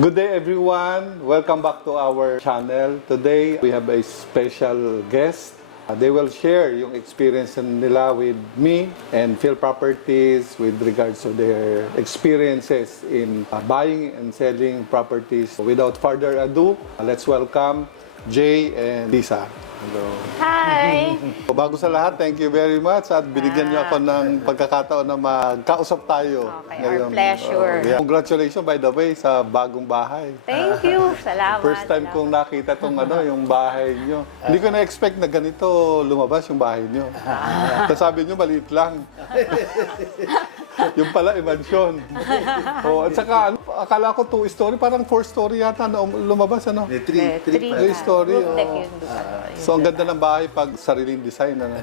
Good day everyone! Welcome back to our channel. Today we have a special guest. They will share yung experience nila with me and Phil Properties with regards to their experiences in buying and selling properties. Without further ado, let's welcome Jay and Lisa. Hello. Hi! Bago sa lahat, thank you very much at binigyan niyo ako ng pagkakataon na magkausap tayo. Okay, our pleasure. Congratulations by the way sa bagong bahay. Thank you! Salamat. First time kong nakita itong yung bahay niyo. Hindi ko na-expect na ganito lumabas yung bahay niyo. Sabi niyo maliit lang. Yung pala, i-mansion. At saka, akala ko 2-story, parang 4-story yata na lumabas, ano? Three story. roof deck yun. So, ang ganda ng bahay pag sariling design, ano?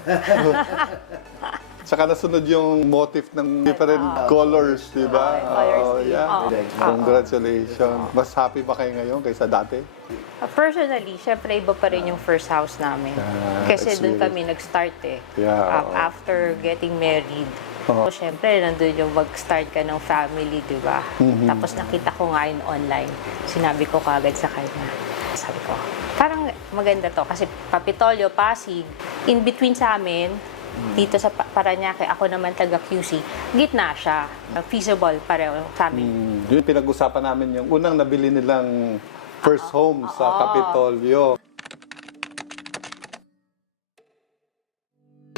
Saka nasunod yung motif ng different colors, di ba? Congratulations. Mas happy ba kayo ngayon kaysa dati? Personally, syempre iba pa rin yung first house namin. Kasi doon kami nag-start eh. After getting married. So, syempre, nandun yung mag-start ka ng family, di ba? Tapos nakita ko nga yun online. Sinabi ko kagad sa kanya. Sabi ko, parang maganda to. Kasi Kapitolyo, Pasig, in between sa amin, dito sa Parañaque, ako naman taga QC, gitna siya. Feasible pareho sa amin. Yun pinag-usapan namin yung unang nabili nilang first home sa Kapitolyo.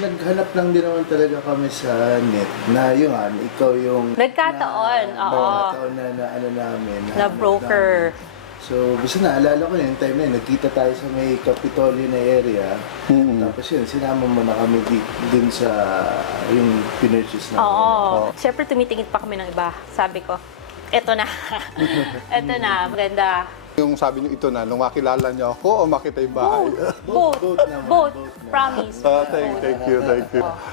Naghanap lang din naman talaga kami sa net na yung ikaw yung... Nagkataon, oo. Nagkataon na ano namin. Na broker. So, basta naalala ko yung time na yun, nagkita tayo sa may Kapitolyo na area. Tapos yun, sinama mo na kami dun sa yung pinurchase namin. Oo. Siyempre, tumitingin pa kami ng iba. Sabi ko, eto na. Eto na, maganda. Yung sabi niyo ito na, nung makilala niyo ako o makita yung bahay? Both. Both. Promise. Thank you.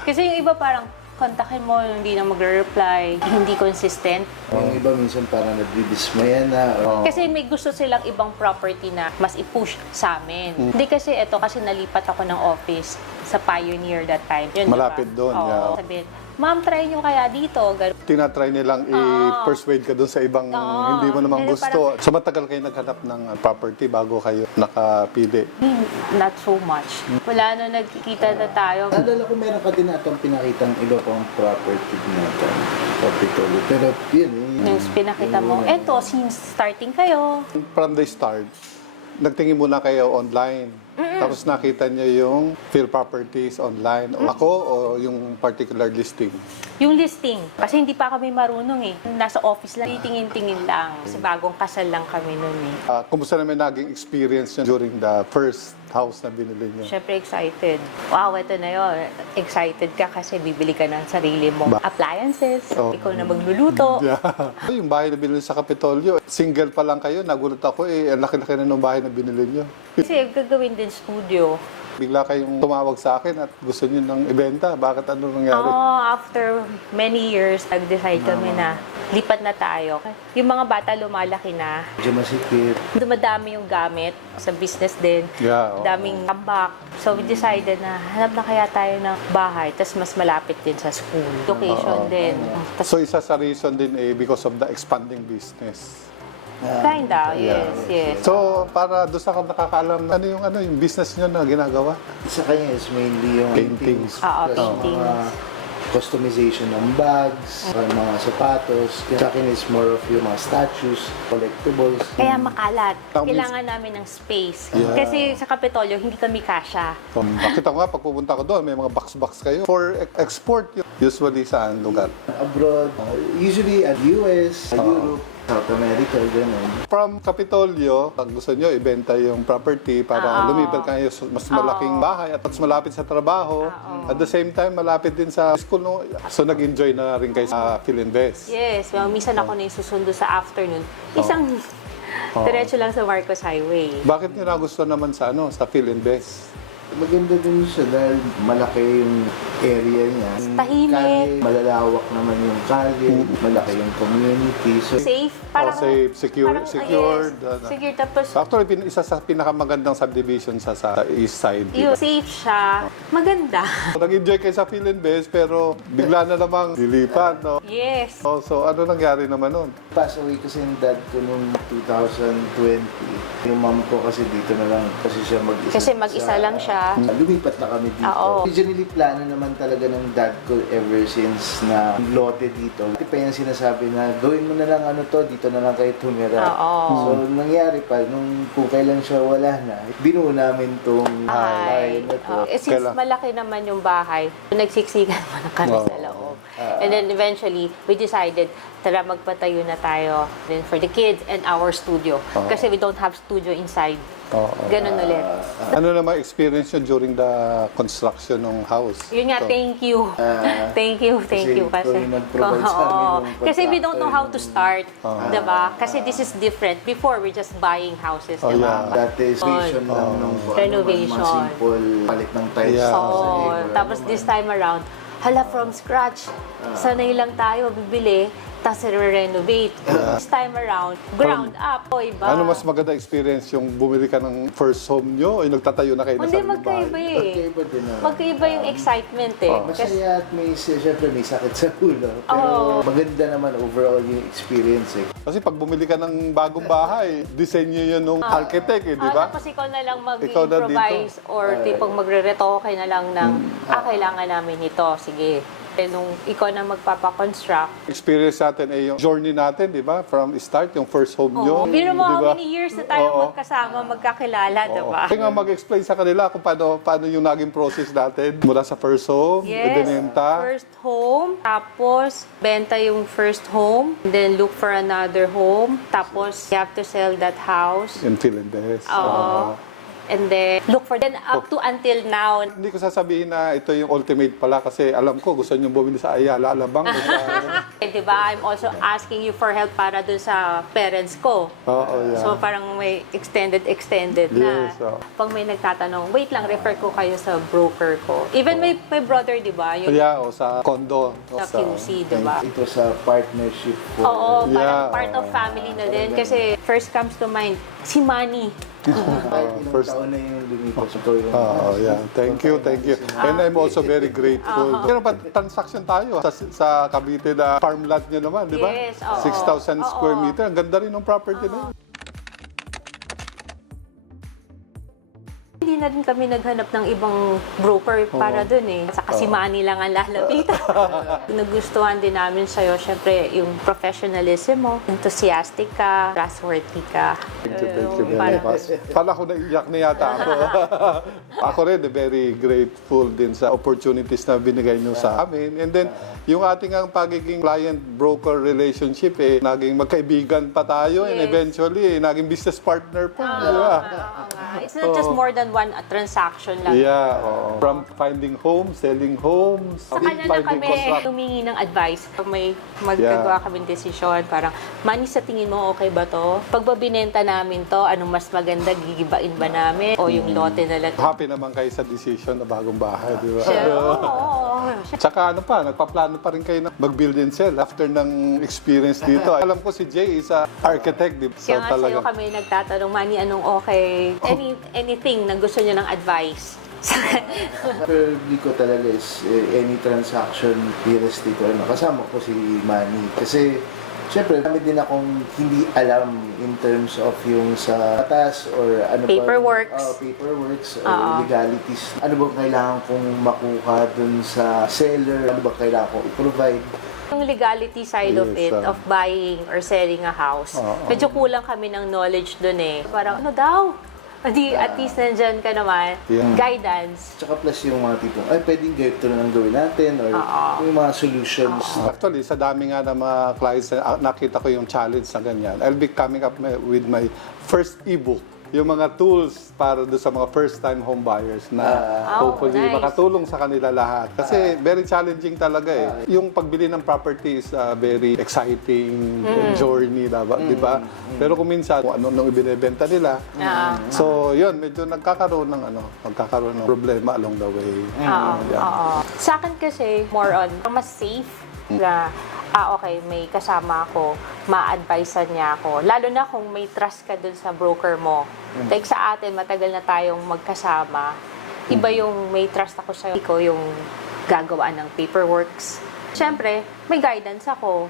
Kasi yung iba parang, kontakin mo, hindi na magre-reply, hindi consistent. Yung iba minsan parang nagdidismaya na. Kasi may gusto silang ibang property na mas i-push sa amin. Hindi kasi ito, kasi nalipat ako ng office sa Pioneer that time. Yun, Malapit doon, Oo. Sabihin, ma'am, try nyo kaya dito. Tinatry nilang i-persuade ka doon sa ibang hindi mo naman Pero gusto. So matagal kayo naghanap ng property bago kayo nakapili? Not so much. Wala na nagkikita na tayo. Alala ko meron ka din atong pinakitang iba pang property natin. Kapitolyo. Pero yun Yung pinakita mo, eto, since starting kayo, From the start, nagtingin muna kayo online. Tapos nakita niyo yung Phil Properties online. Ako o yung particular listing? yung listing. Kasi hindi pa kami marunong eh. Nasa office lang, titingin-tingin lang. Kasi bagong kasal lang kami nun eh. Kumusta naman naging experience niyo during the first house na binili niyo? Siyempre excited. Wow, ito na yun. Excited ka kasi bibili ka ng sarili mong appliances. Ikaw na magluluto. Yung bahay na binili sa Kapitolyo, single pa lang kayo, nagulat ako ang laki-laki na ng bahay na binili niyo. Kasi gagawin din studio. Bigla kayong tumawag sa akin at gusto niyo ng ibenta. Bakit ano nangyari? After many years, nag-decide kami na lipat na tayo. Yung mga bata lumalaki na. medyo masikip. Dumadami yung gamit sa business din. Daming tambak. So we decided na hanap na kaya tayo ng bahay. Tapos mas malapit din sa school. Location din. So isa sa reason din because of the expanding business. Kinda, yes. So para doon sa nakakaalam, ano yung business niyo na ginagawa? Sa kanya is mainly yung Paintings. Paintings. Mga customization ng bags, mga sapatos. Sa akin is more of yung mga statues, collectibles. Kaya makalat. Kailangan namin ng space. Kasi sa Kapitolyo, hindi kami kasya. Nakita ko nga, pag pupunta ko doon, may mga box-box kayo. For export, usually saan lugar? Abroad, usually at US, Europe, South America, gano'n. From Kapitolyo, pag gusto nyo ibenta yung property para lumipat kayo sa mas malaking bahay at mas malapit sa trabaho. At the same time, malapit din sa school. No? So nag-enjoy na rin kayo sa PhilInvest. Yes, minsan ako na yung susundo sa afternoon. Isang diretso lang sa Marcos Highway. Bakit nyo nagusto naman sa sa PhilInvest? Maganda din siya dahil malaki yung area niya. Tahimik. Kalye, malalawak naman yung kalye, malaki yung community. So, Safe, parang... safe, secured. Yes, secure. Tapos, Actually, isa sa pinakamagandang subdivision sa east side. yung safe siya. Maganda. Nag-enjoy kayo sa Philinvest, pero bigla na namang dilipat, no? Yes. Oh, so, ano nangyari naman nun? pass away kasi yung dad ko noong 2020. Yung mom ko kasi dito na lang kasi siya mag-isa. Kasi mag-isa lang siya. Lumipat na kami dito. Oo. Originally, plano naman talaga ng dad ko ever since na lote dito. Hindi pa yung sinasabi na gawin mo na lang ano to, dito na lang kayo tumira. Oo. So, nangyari pa, kung kailan siya wala na, binuo namin tong bahay na to. Since Kailan? malaki naman yung bahay, nagsiksikan mo na kami sa loob. And then eventually, we decided, tara magpatayo na tayo then for the kids and our studio. Kasi we don't have studio inside. Ganun ulit. Ano naman experience nyo during the construction ng house? Yun nga, thank you. Thank you. Kasi ikaw yung nag-provide sa amin Oo. ng Kasi we don't know how to start. Ah. Diba? Kasi this is different. Before, we're just buying houses. Oh, diba? yeah. Dati, renovation lang nung Renovation. Mga simple, palit ng tiles. Yeah. sa Oo. neighbor. Tapos this time around, hala, from scratch. Sanay lang tayo, bibili, tapos re-renovate. This time around, ground up. O, iba. Ano mas maganda experience yung bumili ka ng first home nyo o yung nagtatayo na kayo na Hindi, sa magkaiba eh. Magkaiba din naman. Magkaiba yung excitement eh. Kasi, Masaya at siyempre may sakit sa ulo. Pero maganda naman overall yung experience eh. Kasi pag bumili ka ng bagong bahay, disenyo yun ng architect eh, di ba? tapos ikaw na lang Ikaw na mag-improvise or tipong magre-retoke na lang ng, kailangan namin ito, sige. Eh, nung ikaw na magpapakonstruct, Experience natin ay yung journey natin, di ba? From start, yung first home nyo. biro mo di how ba? many years na tayo Oo. magkasama, magkakilala, di ba? Kaya nga mag-explain sa kanila kung paano yung naging process natin mula sa first home, Yes, ibinenta. first home, tapos benta yung first home, then look for another home, tapos you have to sell that house. In Philinvest. Oo. And then look for, then up to until now. Hindi ko sasabihin na ito yung ultimate pala kasi alam ko gusto nyo bumili sa Ayala, Alabang. Di ba? I'm also asking you for help para dun sa parents ko. Oo, yeah. So parang may extended na. Yes, oo. Pag may nagtatanong, wait lang, refer ko kayo sa broker ko. Even my brother, di ba? Yung Yeah, o sa condo. o sa QC, di ba? Ito sa partnership for Oo, Yeah, parang part of family na din. Kasi first comes to mind, si Manny. kahit ilang First- taon na yung lumipas. Ikaw yung Oh, yeah. Thank you. And I'm also very grateful. Pero pa transaction tayo sa Cavite na farmland nyo naman, di ba? Yes, oo. 6,000 square Oo. meter. Ang ganda rin ng property na yun. Hindi na rin kami naghanap ng ibang broker para dun eh. Saka si Manny lang ang lalapitan. Nagustuhan din namin sa'yo, syempre, yung professionalism mo, enthusiastic ka, trustworthy ka. Thank you very Parang- much. Pala ko naiyak na yata ako. Ako rin, very grateful din sa opportunities na binigay nyo sa amin. And then, yung ating ang pagiging client-broker relationship, naging magkaibigan pa tayo and Yes. eventually, naging business partner pa. Di ba? Oo nga. It's not just more than one transaction lang. Yeah, oo. From finding homes, selling homes, Sa kanya na finding kami contract. humingi ng advice. Pag may magagawa kaming desisyon, parang, Manny, sa tingin mo okay ba to? Pag ba binenta namin to, anong mas maganda, gigibain ba namin? O yung lote na lang? Happy naman kayo sa decision na bagong bahay, di ba? Oo. Tsaka ano pa, nagpaplano pa rin kayo na mag-build and sell after ng experience dito. Alam ko si Jay is a architect, di ba? So, Kaya nga sa'yo kami nagtatanong, Manny, anong okay? Anything na gusto niyo ng advice? Preferably ko talaga is any transaction real estate or kasama ko si Manny. Kasi syempre, kami din akong hindi alam in terms of yung sa batas or ano Paperworks. paperworks or legalities. Ano ba kailangan kong makuha dun sa seller? Ano ba kailangan kong i-provide? Yung legality side of Yes, it, of buying or selling a house, medyo kulang kami ng knowledge dun eh. Parang, ano daw? Hindi, at least nandyan ka naman. Yeah. Guidance. Tsaka plus yung mga tipong, ay pwedeng ganito na lang gawin natin or yung mga solutions. Actually, sa dami nga ng mga clients na nakita ko yung challenge na ganyan, I'll be coming up with my first ebook yung mga tools para do sa mga first-time home buyers na hopefully nice. makatulong sa kanila lahat. Kasi very challenging talaga eh. Yung pagbili ng property is a very exciting journey, di ba? Pero kung minsan, kung ano nung ibinebenta nila, so yun, medyo nagkakaroon ng problema along the way. Sa akin kasi, more on, mas safe na okay, may kasama ako, ma-advisean niya ako. Lalo na kung may trust ka dun sa broker mo. Like sa atin, matagal na tayong magkasama. Iba yung may trust ako sa'yo. Ikaw yung gagawa ng paperworks. Siyempre, may guidance ako.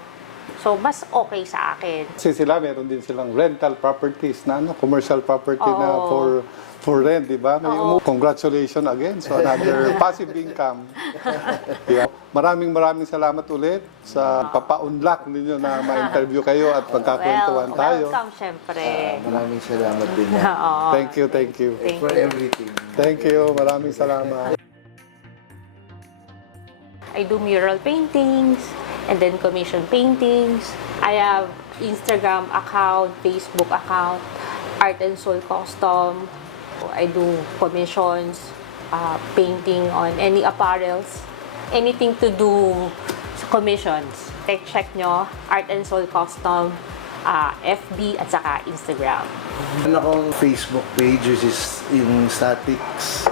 So, mas okay sa akin. Kasi sila, meron din silang rental properties na commercial property na for rent, di ba? Congratulations again. So, another passive income. Yeah. Maraming salamat ulit sa papa-unlock ninyo na ma-interview kayo at pagkakwentuhan tayo. Welcome, syempre. Maraming salamat din. Thank you. For everything. Thank you. Maraming salamat. I do mural paintings and then commission paintings. I have Instagram account, Facebook account, Art and Soul Custom. I do commissions, painting on any apparels, anything to do sa commissions. Check nyo, Art and Soul Custom, FB at saka Instagram. Meron akong Facebook page which is yung Statics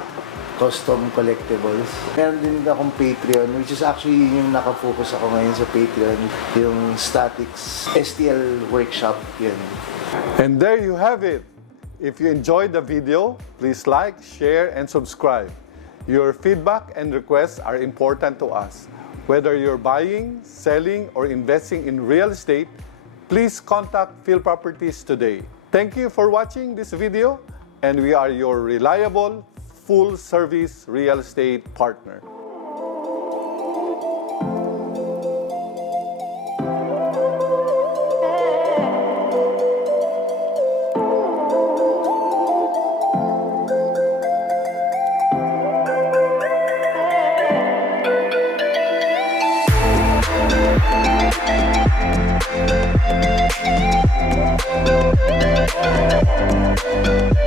Custom Collectibles. Meron din akong Patreon which is actually yung nakafocus ako ngayon sa Patreon, yung Statics STL Workshop, yun. And there you have it. If you enjoyed the video, please like, share, and subscribe. Your feedback and requests are important to us. Whether you're buying, selling, or investing in real estate, please contact Phil Properties today. Thank you for watching this video, and we are your reliable, full-service real estate partner. We'll be right back.